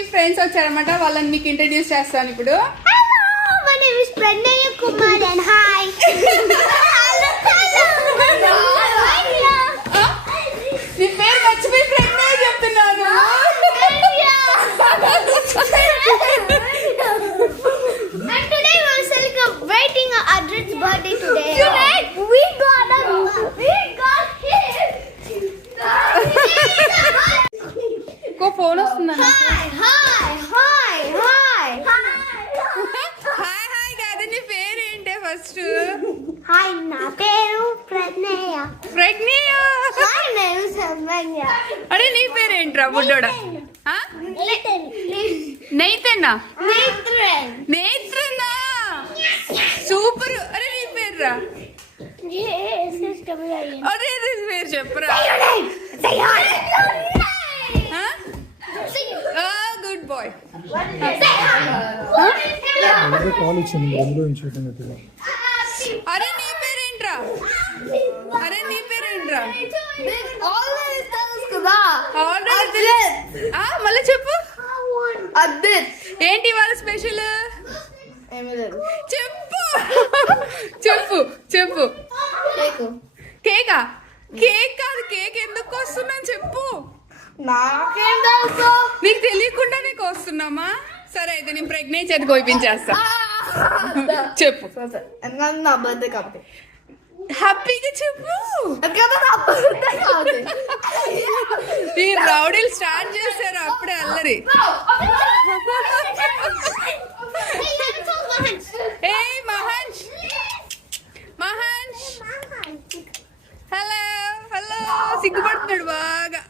మీ friends వచ్చారు వాళ్ళని మీకు ఇంట్రడ్యూస్ చేస్తాను ఇప్పుడు. బర్త్డే ఇంకో ఫోన్ hi. హాయ్ హాయ్ కాదు నీ పేరు ఏంటే ఫస్ట్ హాయ్ నా పేరు ప్రజ్ఞయ ప్రజ్ఞయ హాయ్ నేను సంబంధ అరే నీ పేరు ఏంట్రా బుడ్డోడా? నైతేనా నేత్రనా సూపర్ అరే నీ పేరు రా అరే నీ పేరు చెప్పురా? గుడ్ బాయ్ అలాగే కాల్ ఇచ్చింది అందులో నుంచి పెట్టినట్టుగా అరే నీ పేరేంట్రా? అరే నీ పేరేంట్రా? ఆల్రెడీ తెలుసు. ఆ, మళ్ళీ చెప్పు. ఏంటి వాళ్ళ స్పెషల్ చెప్పు. చెప్పు చెప్పు. కేకా. కేక్? కాదు కేక్ ఎందుకు వస్తున్నాను చెప్పు. నాకేం తెలుసు? నీకు తెలియకుండా నీకు వస్తున్నామా? సరే అయితే నేను ప్రెగ్నెంట్ చేతి కోయిపించేస్తా చెప్పు. నా బర్త్డే కాబట్టి? హ్యాపీగా చెప్పు. ఈ రౌడీలు స్టార్ట్ చేశారు అప్పుడే అల్లరి. ఏ మహంష్. మహంష్. హలో హలో సిగ్గుపడుతున్నాడు బాగా.